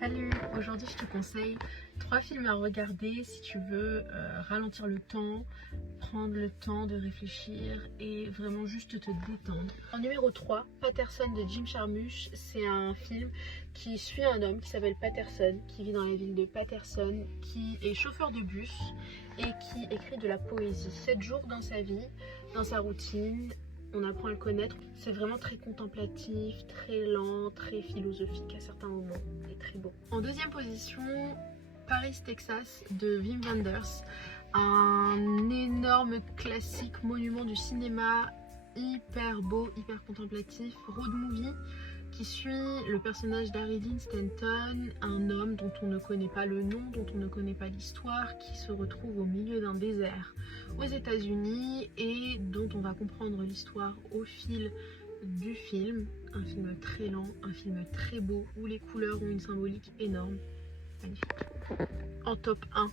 Salut, aujourd'hui je te conseille 3 films à regarder si tu veux ralentir le temps, prendre le temps de réfléchir et vraiment juste te détendre. En numéro 3, Patterson de Jim Jarmusch, c'est un film qui suit un homme qui s'appelle Patterson, qui vit dans la ville de Patterson, qui est chauffeur de bus et qui écrit de la poésie. 7 jours dans sa vie, dans sa routine. On apprend à le connaître, c'est vraiment très contemplatif, très lent, très philosophique à certains moments et très beau. En deuxième position, Paris, Texas de Wim Wenders, un énorme classique monument du cinéma, hyper beau, hyper contemplatif, road movie qui suit le personnage d'Harry Dean Stanton, un homme dont on ne connaît pas le nom, dont on ne connaît pas l'histoire, qui se retrouve au milieu d'un désert aux États-Unis et dont on va comprendre l'histoire au fil du film. Un film très lent, un film très beau où les couleurs ont une symbolique énorme. Magnifique. En top 1,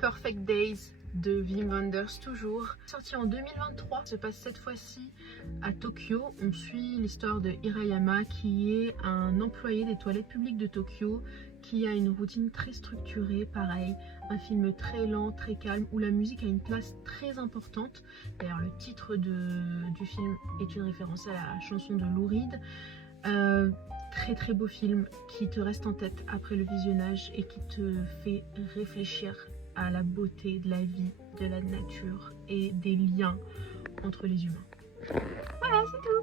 Perfect Days de Wim Wenders toujours. Sorti en 2023, se passe cette fois-ci à Tokyo. On suit l'histoire de Hirayama qui est un employé des toilettes publiques de Tokyo qui a une routine très structurée, pareil, un film très lent, très calme, où la musique a une place très importante. D'ailleurs le titre du film est une référence à la chanson de Lou Reed. Très très beau film qui te reste en tête après le visionnage et qui te fait réfléchir à la beauté de la vie, de la nature et des liens entre les humains. Voilà, c'est tout.